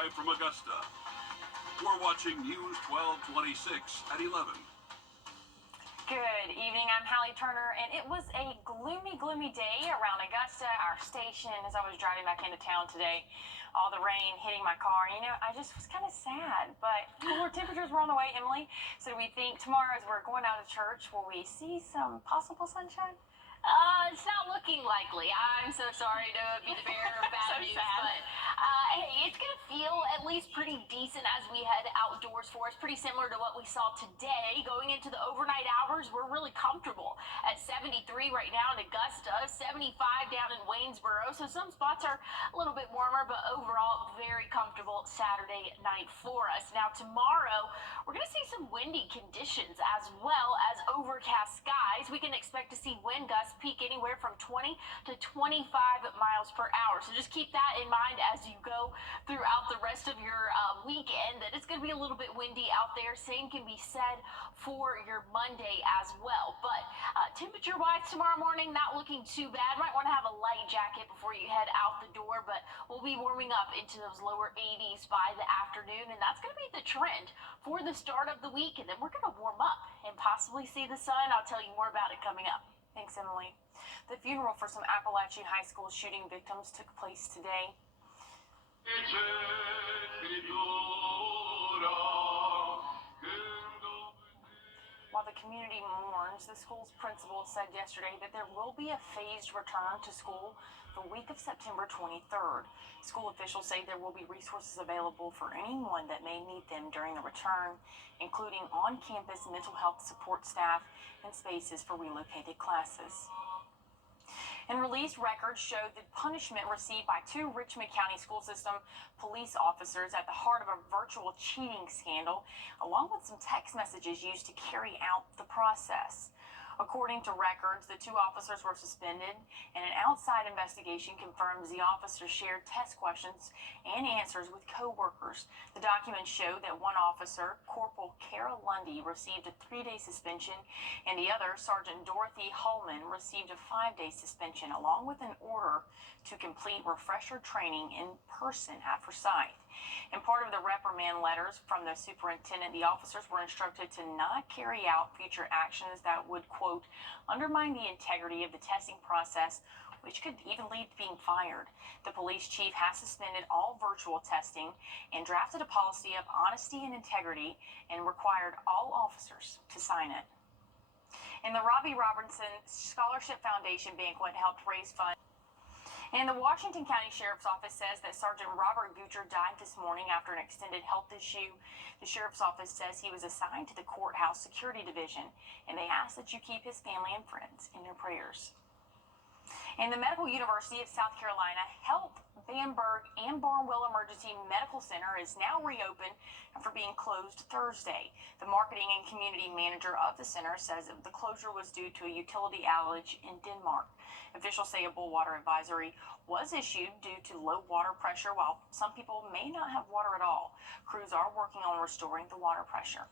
live from Augusta. We're watching News 1226 at 11. Good evening, I'm Hallie Turner, and it was a gloomy day around Augusta, our station, as I was driving back into town today. All the rain hitting my car, I just was kind of sad, but cooler temperatures were on the way, Emily. So do we think tomorrow as we're going out of church, will we see some possible sunshine? It's not looking likely. I'm so sorry to be the bearer of bad So news, sad. but hey, it's going to feel at least pretty decent as we head outdoors for us. Pretty similar to what we saw today. Going into the overnight hours, we're really comfortable at 73 right now in Augusta, 75 down in Waynesboro. So some spots are a little bit warmer, but overall very comfortable Saturday night for us. Now tomorrow, we're going to see some windy conditions as well as overcast skies. We can expect to see wind gusts peak anywhere from 20 to 25 miles per hour. So just keep that in mind as you go throughout the rest of your weekend, that it's going to be a little bit windy out there. Same can be said for your Monday as well. But temperature-wise tomorrow morning, not looking too bad. Might want to have a light jacket before you head out the door, but we'll be warming up into those lower 80s by the afternoon, and that's going to be the trend for the start of the week. And then we're going to warm up and possibly see the sun. I'll tell you more about it coming up. Thanks, Emily. The funeral for some Appalachian high school shooting victims took place today. While the community mourns, the school's principal said yesterday that there will be a phased return to school the week of September 23rd. School officials say there will be resources available for anyone that may need them during the return, including on-campus mental health support staff and spaces for relocated classes. And released records showed the punishment received by two Richmond County school system police officers at the heart of a virtual cheating scandal, along with some text messages used to carry out the process. According to records, the two officers were suspended, and an outside investigation confirms the officers shared test questions and answers with co-workers. The documents show that one officer, Corporal Kara Lundy, received a 3-day suspension, and the other, Sergeant Dorothy Hullman, received a 5-day suspension, along with an order to complete refresher training in person at Forsyth. In part of the reprimand letters from the superintendent, the officers were instructed to not carry out future actions that would, quote, undermine the integrity of the testing process, which could even lead to being fired. The police chief has suspended all virtual testing and drafted a policy of honesty and integrity and required all officers to sign it. And the Robbie Robertson Scholarship Foundation banquet helped raise funds. And the Washington County Sheriff's Office says that Sergeant Robert Butcher died this morning after an extended health issue. The Sheriff's Office says he was assigned to the Courthouse Security Division, and they ask that you keep his family and friends in your prayers. And the Medical University of South Carolina Health Bamberg and Barnwell Emergency Medical Center is now reopened after being closed Thursday. The marketing and community manager of the center says that the closure was due to a utility outage in Denmark. Officials say a bull water advisory was issued due to low water pressure, while some people may not have water at all. Crews are working on restoring the water pressure.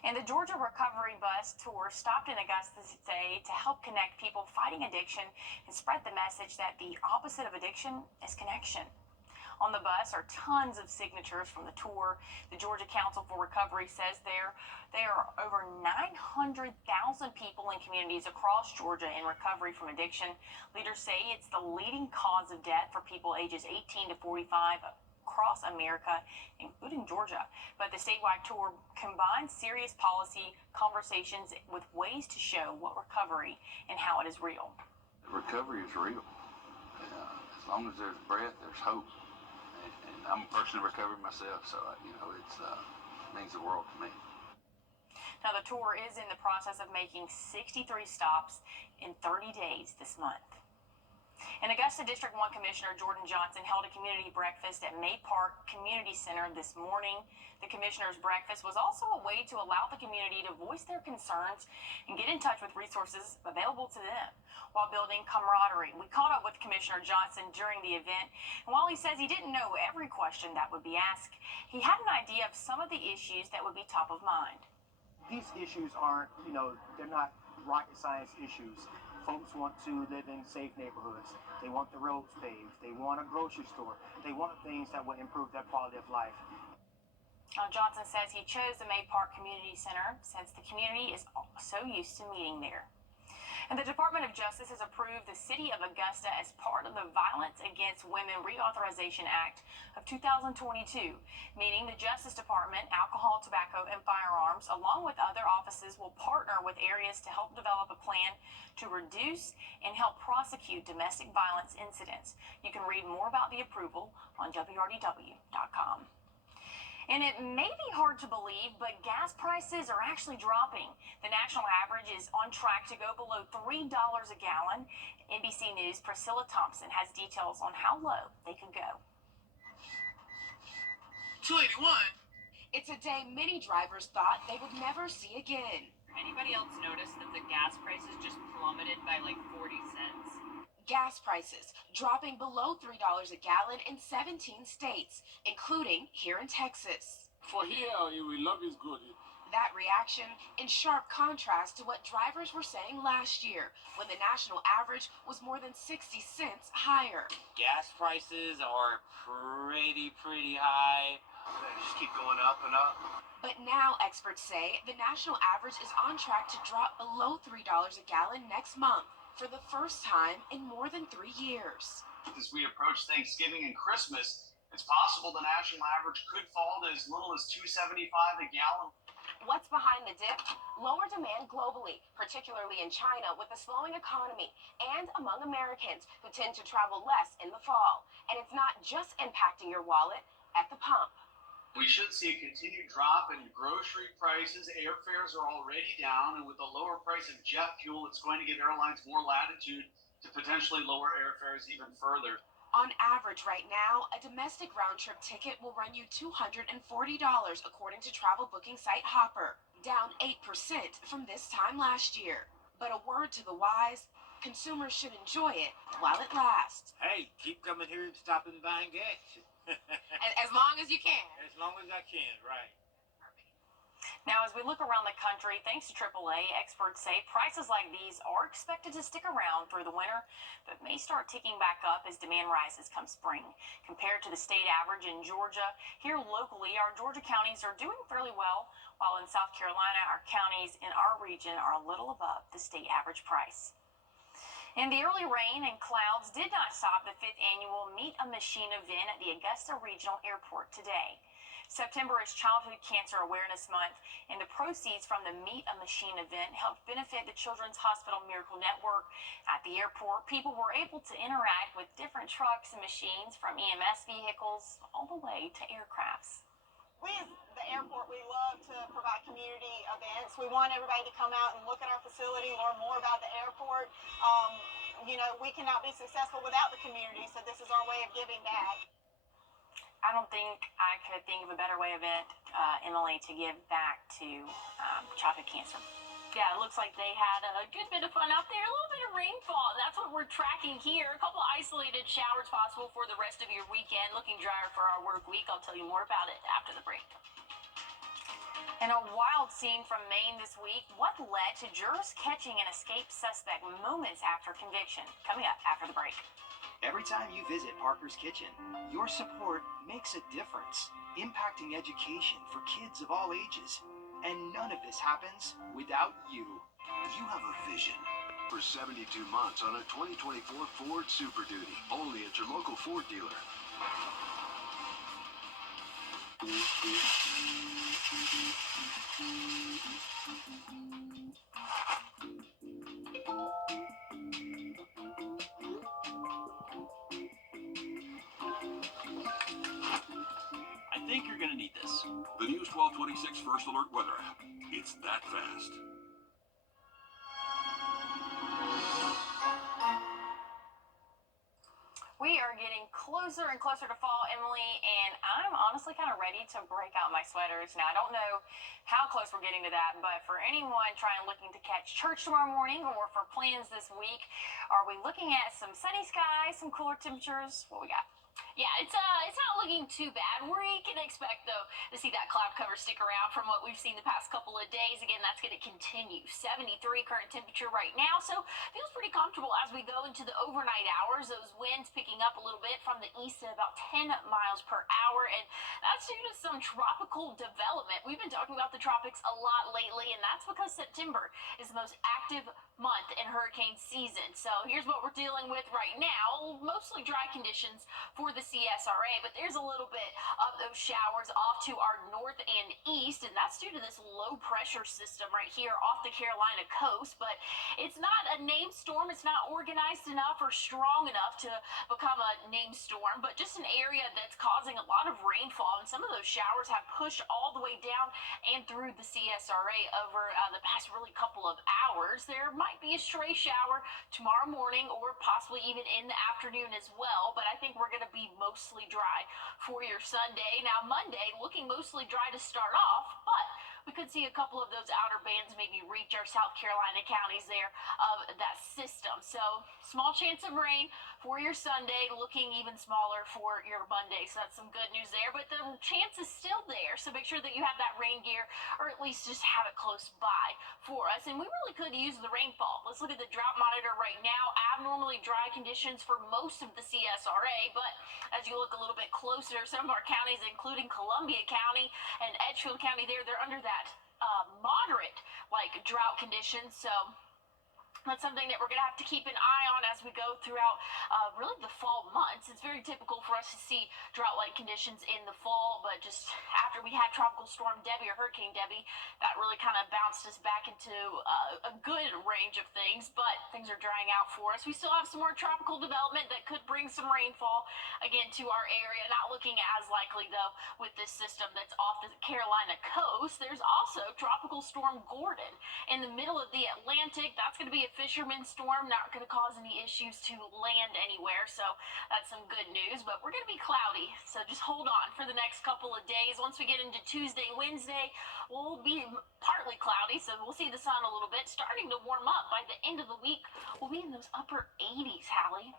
And the Georgia Recovery Bus Tour stopped in Augusta today to help connect people fighting addiction and spread the message that the opposite of addiction is connection. On the bus are tons of signatures from the tour. The Georgia Council for Recovery says there are over 900,000 people in communities across Georgia in recovery from addiction. Leaders say it's the leading cause of death for people ages 18 to 45 across America, including Georgia. But the statewide tour combines serious policy conversations with ways to show what recovery and how it is real. Recovery is real. As long as there's breath, there's hope. And I'm a person in recovery myself, so it means the world to me. Now the tour is in the process of making 63 stops in 30 days this month. And Augusta District 1 Commissioner Jordan Johnson held a community breakfast at May Park Community Center this morning. The commissioner's breakfast was also a way to allow the community to voice their concerns and get in touch with resources available to them while building camaraderie. We caught up with Commissioner Johnson during the event, and while he says he didn't know every question that would be asked, he had an idea of some of the issues that would be top of mind. These issues aren't, they're not rocket science issues Folks want to live in safe neighborhoods. They want the roads paved. They want a grocery store. They want things that will improve their quality of life. Johnson says he chose the May Park Community Center since the community is so used to meeting there. And the Department of Justice has approved the City of Augusta as part of the Violence Against Women Reauthorization Act of 2022, meaning the Justice Department, Alcohol, Tobacco, and Firearms, along with other offices, will partner with areas to help develop a plan to reduce and help prosecute domestic violence incidents. You can read more about the approval on wrdw.com. And it may be hard to believe, but gas prices are actually dropping. The national average is on track to go below $3 a gallon. NBC News' Priscilla Thompson has details on how low they could go. 281. It's a day many drivers thought they would never see again. Anybody else notice that the gas prices just plummeted by like 40 cents? Gas prices dropping below $3 a gallon in 17 states, including here in Texas. For here, we love is good. That reaction in sharp contrast to what drivers were saying last year, when the national average was more than 60 cents higher. Gas prices are pretty high. They just keep going up and up. But now experts say the national average is on track to drop below $3 a gallon next month, for the first time in more than 3 years. As we approach Thanksgiving and Christmas, it's possible the national average could fall to as little as $2.75 a gallon. What's behind the dip? Lower demand globally, particularly in China with a slowing economy, and among Americans who tend to travel less in the fall. And it's not just impacting your wallet at the pump. We should see a continued drop in grocery prices. Airfares are already down, and with the lower price of jet fuel, it's going to give airlines more latitude to potentially lower airfares even further. On average right now, a domestic round-trip ticket will run you $240, according to travel booking site Hopper, down 8% from this time last year. But a word to the wise, consumers should enjoy it while it lasts. Hey, keep coming here and stopping and buying gas. As long as you can. As long as I can, right. Now, as we look around the country, thanks to AAA, experts say prices like these are expected to stick around through the winter, but may start ticking back up as demand rises come spring. Compared to the state average in Georgia, here locally, our Georgia counties are doing fairly well, while in South Carolina, our counties in our region are a little above the state average price. And the early rain and clouds did not stop the 5th annual Meet a Machine event at the Augusta Regional Airport today. September is Childhood Cancer Awareness Month, and the proceeds from the Meet a Machine event helped benefit the Children's Hospital Miracle Network. At the airport, people were able to interact with different trucks and machines, from EMS vehicles all the way to aircrafts. We at the airport, we love to provide community events. We want everybody to come out and look at our facility, learn more about the airport. We cannot be successful without the community, so this is our way of giving back. I don't think I could think of a better way event, Emily, to give back to childhood cancer. Yeah, it looks like they had a good bit of fun out there. A little bit of rainfall. That's what we're tracking here. A couple isolated showers possible for the rest of your weekend. Looking drier for our work week. I'll tell you more about it after the break. And a wild scene from Maine this week. What led to jurors catching an escaped suspect moments after conviction? Coming up after the break. Every time you visit Parker's Kitchen, your support makes a difference, impacting education for kids of all ages. And none of this happens without you. You have a vision. For 72 months on a 2024 Ford Super Duty, only at your local Ford dealer. I think you're going to need this. The News 1226 First Alert Weather app. It's that fast. We are getting closer and closer to fall, Emily, and I'm honestly kind of ready to break out my sweaters. Now, I don't know how close we're getting to that, but for anyone looking to catch church tomorrow morning, or for plans this week, are we looking at some sunny skies, some cooler temperatures? What we got? Yeah, it's not looking too bad. We can expect though to see that cloud cover stick around from what we've seen the past couple of days. Again, that's going to continue. 73 current temperature right now, so feels pretty comfortable as we go into the overnight hours. Those winds picking up a little bit from the east at about 10 miles per hour, and that's due to some tropical development. We've been talking about the tropics a lot lately, and that's because September is the most active month in hurricane season. So here's what we're dealing with right now. Mostly dry conditions for the CSRA, but there's a little bit of those showers off to our north and east, and that's due to this low pressure system right here off the Carolina coast. But it's not a named storm. It's not organized enough or strong enough to become a named storm, but just an area that's causing a lot of rainfall, and some of those showers have pushed all the way down and through the CSRA over the past really couple of hours. There might be a stray shower tomorrow morning or possibly even in the afternoon as well, but I think we're going to be mostly dry for your Sunday. Now, Monday looking mostly dry to start off, but we could see a couple of those outer bands maybe reach our South Carolina counties there of that system. So small chance of rain for your Sunday, looking even smaller for your Monday. So that's some good news there, but the chance is still there. So make sure that you have that rain gear, or at least just have it close by for us. And we really could use the rainfall. Let's look at the drought monitor right now. Abnormally dry conditions for most of the CSRA, but as you look a little bit closer, some of our counties, including Columbia County and Edgefield County they're under that moderate drought conditions. So that's something that we're going to have to keep an eye on as we go throughout really the fall months. It's very typical for us to see drought-like conditions in the fall, but just after we had Tropical Storm Debbie or Hurricane Debbie, that really kind of bounced us back into a good range of things, but things are drying out for us. We still have some more tropical development that could bring some rainfall again to our area. Not looking as likely though with this system that's off the Carolina coast. There's also Tropical Storm Gordon in the middle of the Atlantic. That's going to be a fisherman storm, not going to cause any issues to land anywhere, so that's some good news. But we're going to be cloudy, so just hold on for the next couple of days. Once we get into Tuesday, Wednesday, we'll be partly cloudy, so we'll see the sun a little bit, starting to warm up. By the end of the week, we'll be in those upper 80s, Hallie.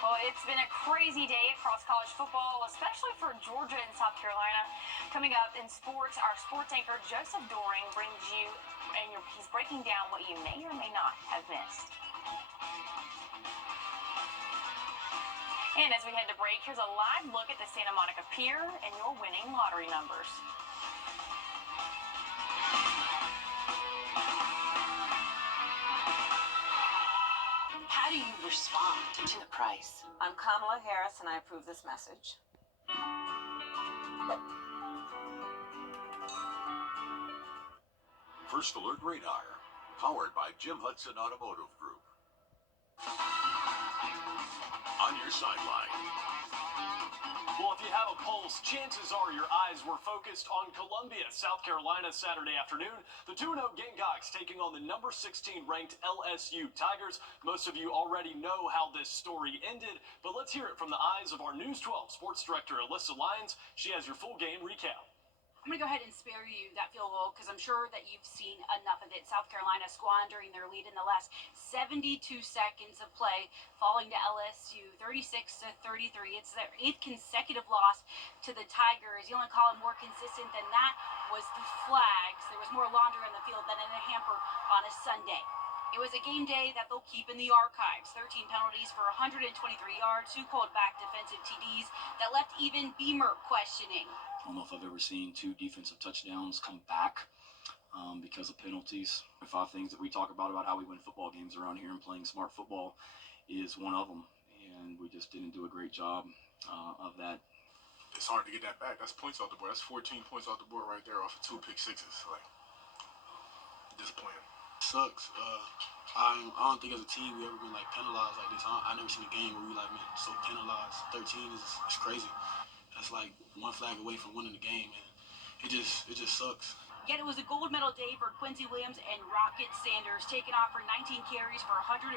Well, it's been a crazy day across college football, especially for Georgia and South Carolina. Coming up in sports, our sports anchor Joseph Doring brings you, and he's breaking down what you may or may not have missed. And as we head to break, here's a live look at the Santa Monica Pier and your winning lottery numbers. How do you respond to the price? I'm Kamala Harris, and I approve this message. First Alert Radar, powered by Jim Hudson Automotive Group. On your sideline. Well, if you have a pulse, chances are your eyes were focused on Columbia, South Carolina, Saturday afternoon. The 2-0 Gamecocks taking on the number 16 ranked LSU Tigers. Most of you already know how this story ended, but let's hear it from the eyes of our News 12 sports director, Alyssa Lyons. She has your full game recap. I'm going to go ahead and spare you that field goal because I'm sure that you've seen enough of it. South Carolina squandering their lead in the last 72 seconds of play, falling to LSU 36-33. It's their 8th consecutive loss to the Tigers. The only call more consistent than that was the flags. There was more laundry on the field than in a hamper on a Sunday. It was a game day that they'll keep in the archives. 13 penalties for 123 yards, 2 called back defensive TDs that left even Beamer questioning. I don't know if I've ever seen 2 defensive touchdowns come back because of penalties. The 5 things that we talk about how we win football games around here and playing smart football is one of them. And we just didn't do a great job of that. It's hard to get that back. That's points off the board. That's 14 points off the board right there off of 2 pick sixes. Like, disappointing. Sucks. I don't think as a team we ever been penalized like this. I never seen a game where we so penalized. 13 is crazy. That's 1 flag away from winning the game, and it just sucks. Yet it was a gold medal day for Quincy Williams and Rocket Sanders, taking off for 19 carries for 143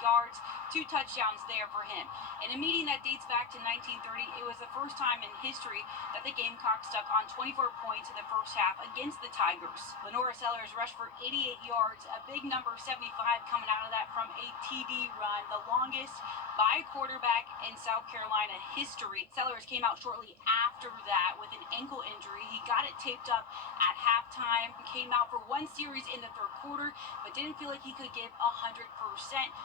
yards, 2 touchdowns there for him. In a meeting that dates back to 1930, it was the first time in history that the Gamecocks stuck on 24 points in the first half against the Tigers. Lenora Sellers rushed for 88 yards, a big number 75 coming out of that from a TD run, the longest by a quarterback in South Carolina history. Sellers came out shortly after that with an ankle injury. He got it taped up at halftime, came out for 1 series in the third quarter, but didn't feel like he could give 100%.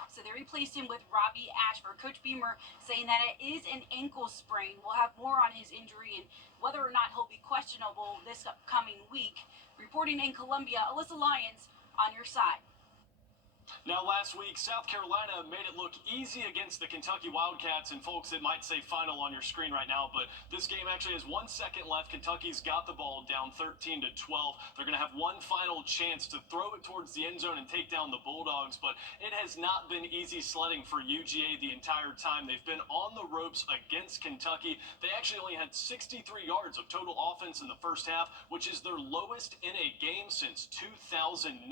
So they replaced him with Robbie Ashford. Coach Beamer saying that it is an ankle sprain. We'll have more on his injury and whether or not he'll be questionable this upcoming week. Reporting in Columbia, Alyssa Lyons on your side. Now, last week, South Carolina made it look easy against the Kentucky Wildcats, and folks, it might say final on your screen right now, but this game actually has 1 second left. Kentucky's got the ball down 13-12. They're going to have one final chance to throw it towards the end zone and take down the Bulldogs, but it has not been easy sledding for UGA the entire time. They've been on the ropes against Kentucky. They actually only had 63 yards of total offense in the first half, which is their lowest in a game since 2009.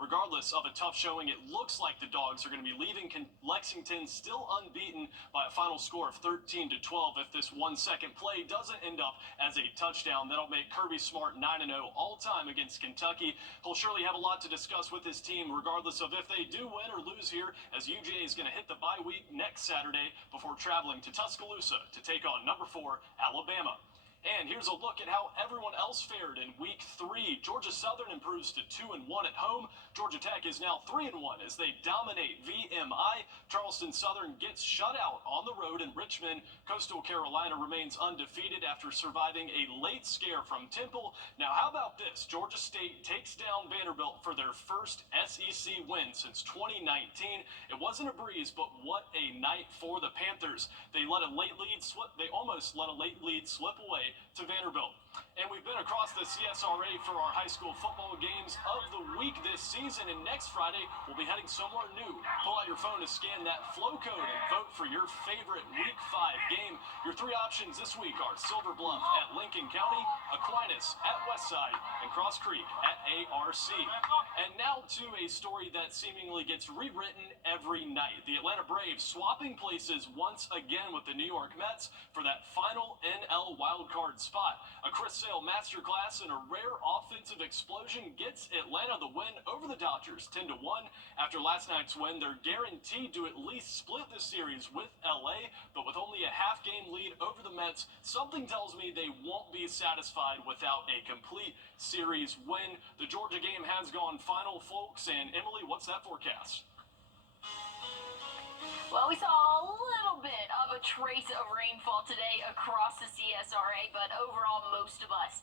Regardless of a tough showing, it looks like the Dogs are going to be leaving Lexington still unbeaten by a final score of 13-12. If this 1 second play doesn't end up as a touchdown, that'll make Kirby Smart 9-0 all time against Kentucky. He'll surely have a lot to discuss with his team, regardless of if they do win or lose here, as UGA is going to hit the bye week next Saturday before traveling to Tuscaloosa to take on number 4 Alabama. And here's a look at how everyone else fared in Week 3. Georgia Southern improves to 2-1 at home. Georgia Tech is now 3-1 as they dominate VMI. Charleston Southern gets shut out on the road in Richmond. Coastal Carolina remains undefeated after surviving a late scare from Temple. Now, how about this? Georgia State takes down Vanderbilt for their first SEC win since 2019. It wasn't a breeze, but what a night for the Panthers. They almost let a late lead slip away to Vanderbilt. And we've been across the CSRA for our high school football games of the week this season, and next Friday we'll be heading somewhere new. Pull out your phone to scan that flow code and vote for your favorite Week 5 game. Your 3 options this week are Silver Bluff at Lincoln County, Aquinas at Westside, and Cross Creek at ARC. And now to a story that seemingly gets rewritten every night. The Atlanta Braves swapping places once again with the New York Mets for that final NL wildcard spot. A Chris Sale masterclass and a rare offensive explosion gets Atlanta the win over the Dodgers 10-1. After last night's win, they're guaranteed to at least split the series with LA, but with only a half-game lead over the Mets, something tells me they won't be satisfied without a complete series win. The Georgia game has gone final, folks, and Emily, what's that forecast? Well, we saw a little bit of a trace of rainfall today across the CSRA, but overall, most of us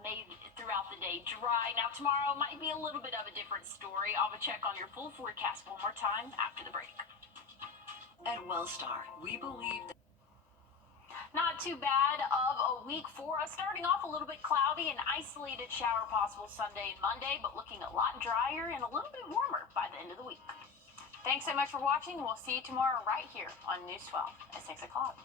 made it throughout the day dry. Now, tomorrow might be a little bit of a different story. I'll check on your full forecast one more time after the break. At Wellstar, we believe that Not too bad of a week for us. Starting off a little bit cloudy and isolated shower possible Sunday and Monday, but looking a lot drier and a little bit warmer by the end of the week. Thanks so much for watching. We'll see you tomorrow right here on News 12 at 6 o'clock.